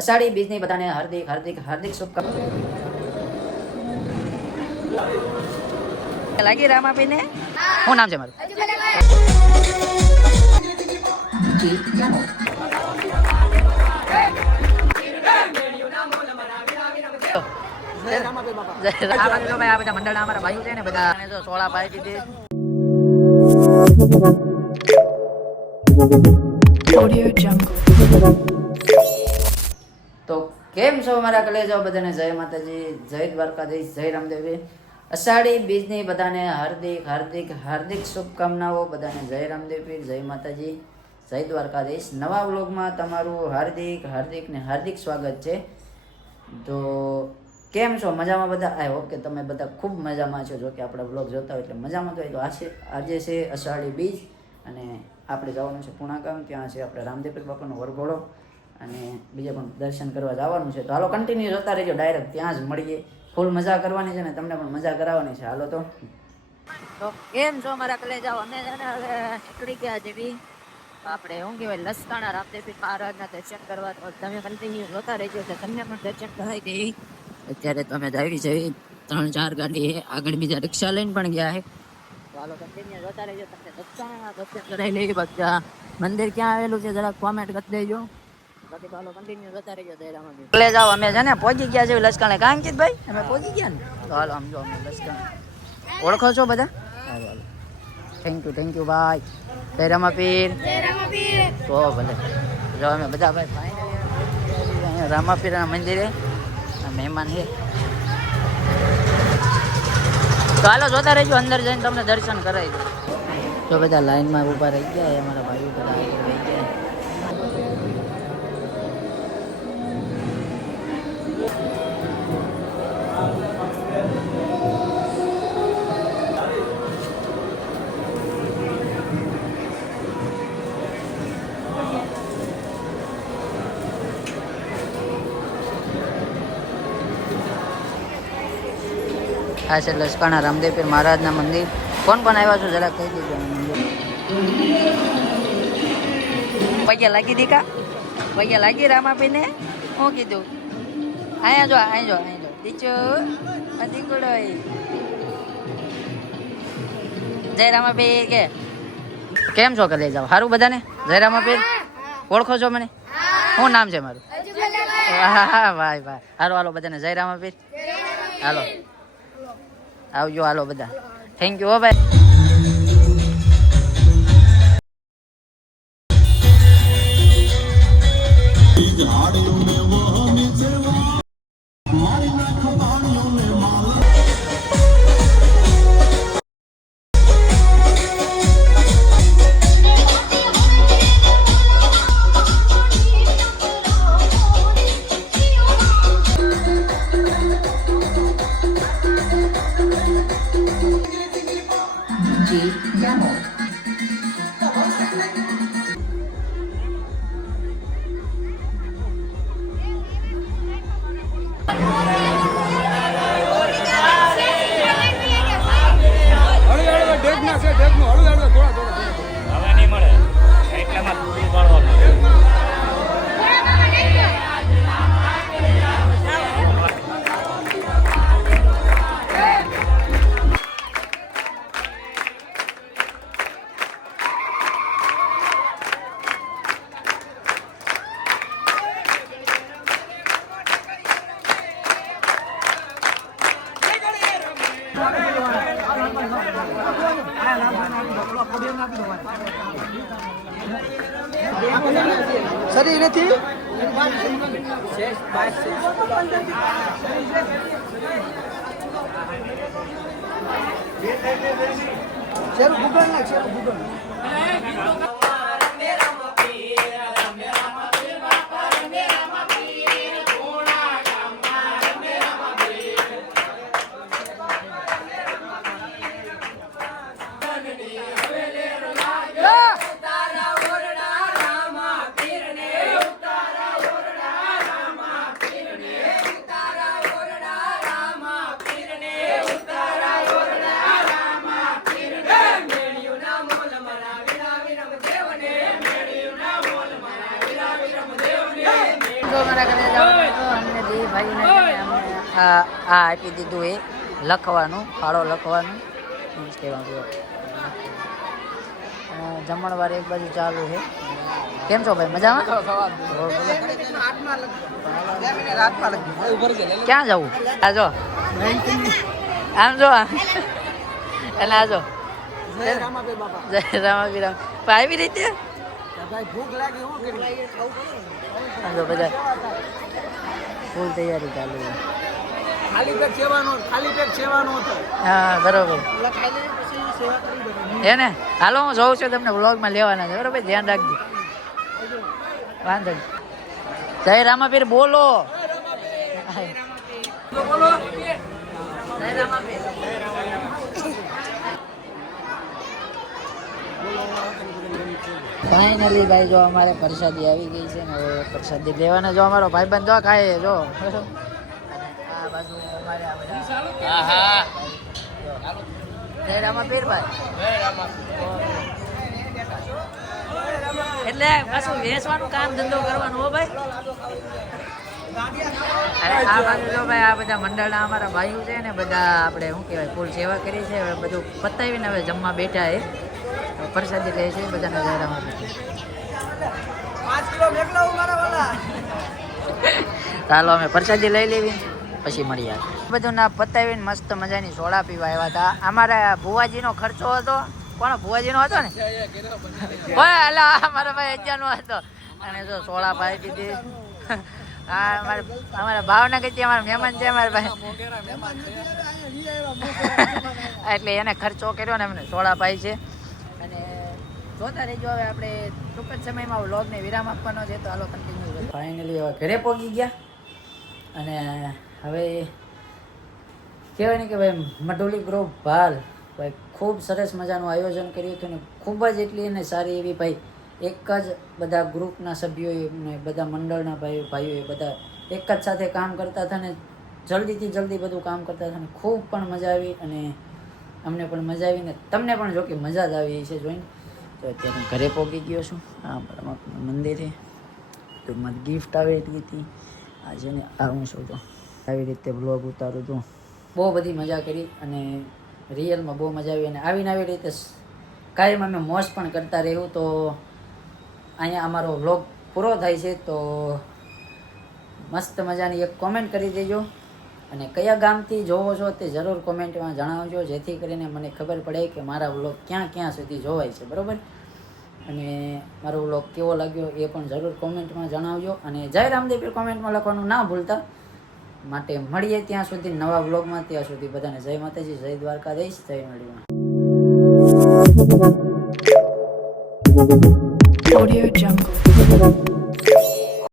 અષાઢી બીજની બધાને હાર્દિક હાર્દિક હાર્દિક શુભકામનાઓ. લાગી રામાપીને શું નામ છે મારું? આ બધા મંડળના અમારા ભાઈઓ છે ને, બધા સોળા પાઈ દીધી. તો કેમ છો મારા કલેજાઓ? બધાને જય માતાજી, જય દ્વારકાધીશ, જય રામદેવી. અષાઢી બીજની બધાને હાર્દિક હાર્દિક હાર્દિક શુભકામનાઓ. બધાને જય રામદેવી, જય માતાજી, જય દ્વારકાધીશ. નવા વ્લોગમાં તમારું હાર્દિક હાર્દિક ને હાર્દિક સ્વાગત છે. તો કેમ છો? મજામાં બધા? આઈ હોપ કે તમે બધા ખૂબ મજામાં છો. જો કે આપણા વ્લોગ જોતા હોય એટલે મજામાં તો હોય. તો આજે છે અષાઢી બીજ અને આપણે જવાનું છે પુણાગામ. ત્યાં છે આપણે રામદેવ બાપાનો વરઘોડો અને બીજા પણ દર્શન કરવા જવાનું છે. તો હાલો કન્ટિન્યુ જોતા રહેજો, ડાયરેક્ટ ત્યાં જ મળીએ. ફૂલ મજા કરવાની છે ને તમને પણ મજા કરાવવાની છે. હાલો તો કેમ છો મારા કલેજાઓ? અમે હવે નીકળી ગયા જેવી આપણે શું કહેવાય લસકાણા રામદેવ મહારાજના દર્શન કરવા. તો તમે કન્ટિન્યુ જોતા રહેજો એટલે તમને પણ દર્શન કરાવી દઈ. અત્યારે તો અમે આવી જઈએ 3-4 ગાડી આગળ બીજા રિક્ષા લઈને પણ ગયા છે. તો હાલો કન્ટિન્યુ જોતા રહેજો, તમને લસકાણા દર્શન કરાવી લઈએ. બધા મંદિર ક્યાં આવેલું છે જરા કોમેન્ટ કરી દેજો. બાકી તો હાલો કન્ટિન્યુ જોતા રહેજો. એટલે જાઓ અમે છે ને પહોંચી ગયા છે લસકાણે. કામ કીધું ભાઈ અમે પહોંચી ગયા ને. તો હાલો આમ જો અમે લસકાણે ઓળખો છો બધા? હાલો હાલો, થેન્ક યુ ભાઈ. જય રામાપીર. તો ભલે જો અમે બધા ભાઈ ફાઇનલી રામાપીરના મંદિરે મહેમાન છે. તો હાલો જોતા રહેજો, અંદર જઈને તમને દર્શન કરાવી દો. તો બધા લાઈનમાં ઊભા રહી ગયા. અમારા ભાઈઓ બધા આગળ રહી ગયા. આ છે લસકાણા રામદેવ મહારાજના મંદિર. કોણ આવ્યા છો જરા કહી દેજો. પૈયા લાગી દીકા? પૈયા લાગી રામાપીને? શું કીધું? અહીંયા જો દીચો દીકડો. જય રામાપીર કે કેમ છો? કે લઈ જાઓ. સારું બધાને જય રામાપીર. ઓળખો છો મને? શું નામ છે મારું? હા ભાઈ સારું. હાલો બધાને જય રામાપીર. હાલો આવજો. હાલો બધા, થેન્ક યુ હો ભાઈ. સરી નથી શેરું ગુગલ ના શેરું ગુગલ. જવાનું તો અમને દિલીપભાઈને આ આપી દીધું એ લખવાનું ફાળો લખવાનું મીન્સ કહેવાનું જમણવાર એક બાજુ ચાલુ છે. કેમ છો ભાઈ મજામાં? ક્યાં જવું? આ જો આમ જો એટલે આ જો જય રામાપીર આવી રીતે બધા ફૂલ તૈયારી ચાલુ છે. હા બરોબર હે ને. હાલો હું જોઉં છું તમને વ્લોગમાં લેવાના છે બરોબર, ધ્યાન રાખજો. વાંધો નહીં. જય રામાપીર બોલો. જય રામાપીર. ફાઇનલી ભાઈ જો અમારે પ્રસાદી આવી ગઈ છે ને હવે પ્રસાદી લેવાના. જો અમારો ભાઈબંધ જો ખાય જો આ બાજુ અમારે આ બધા જય રામાપીર ભાઈ. એટલે પાછું વેચવાનું કામ ધંધો કરવાનું હો ભાઈ. અરે આ બાજુ જો ભાઈ આ બધા મંડળના અમારા ભાઈઓ છે ને બધા આપણે શું કહેવાય ફૂલ સેવા કરી છે. હવે બધું પતાવીને હવે જમવા બેઠા એ પ્રસાદી લે છે બધાને જય રામાપીર. ચાલો અમે પ્રસાદી લઈ લેવી પછી મળીએ. બધું ના પતાવીને મસ્ત મજાની સોડા પીવા આવ્યા હતા. અમારા ભુવાજીનો ખર્ચો હતો. કોણ ભુવાજીનો હતો ને? અમારા ભાઈ અજાનો હતો અને જો સોડા પાઈ દીધી. હા અમારા ભાવનગર થી અમારા મહેમાન છે અમારા ભાઈ એટલે એને ખર્ચો કર્યો ને એમને સોડા પાઈ છે. અને જોતા રહેજો. હવે આપણે ટૂંક જ સમયમાં વ્લોગને વિરામ આપવાનો છે તો હાલો કન્ટિન્યુ. ફાઇનલી હવે ઘરે પહોંચી ગયા અને હવે કહેવાય ને કે ભાઈ મઢોલી ગ્રુપ ભાલ ભાઈ ખૂબ સરસ મજાનું આયોજન કર્યું હતું ને ખૂબ જ એટલી ને સારી એવી ભાઈ એક જ બધા ગ્રુપના સભ્યોએ ને બધા મંડળના ભાઈઓએ બધા એક જ સાથે કામ કરતા હતા ને જલ્દીથી જલ્દી બધું કામ કરતા હતા ને ખૂબ પણ મજા આવી અને અમને પણ મજા આવી ને તમને પણ જો કે મજા જ આવી છે જોઈને. તો અત્યારે ઘરે પહોંચી ગયો છું. આ પરમાત્મા મંદિરે તો મારી ગિફ્ટ આવી હતી આજે ને આ હું શું તો આવી રીતે બ્લોગ ઉતારું છું. બહુ બધી મજા કરી અને રિયલમાં બહુ મજા આવી અને આવીને આવી રીતે કાયમ અમે મોજ પણ કરતા રહ્યું. તો અહીંયા અમારો વ્લોગ પૂરો થાય છે તો મસ્ત મજાની એક કોમેન્ટ કરી દેજો અને કયા ગામથી જોવો છો તે જરૂર કોમેન્ટમાં જણાવજો જેથી કરીને મને ખબર પડે કે મારા વ્લોગ ક્યાં ક્યાં સુધી જોવાય છે બરાબર. અને મારો વ્લોગ કેવો લાગ્યો એ પણ જરૂર કોમેન્ટમાં જણાવજો અને જય રામદેવ કોમેન્ટમાં લખવાનું ના ભૂલતા. માટે મળીએ ત્યાં સુધી નવા વ્લોગમાં. ત્યાં સુધી બધાને જય માતાજી, જય દ્વારકાધીશ, જય મળીમાં. Audio Jungle.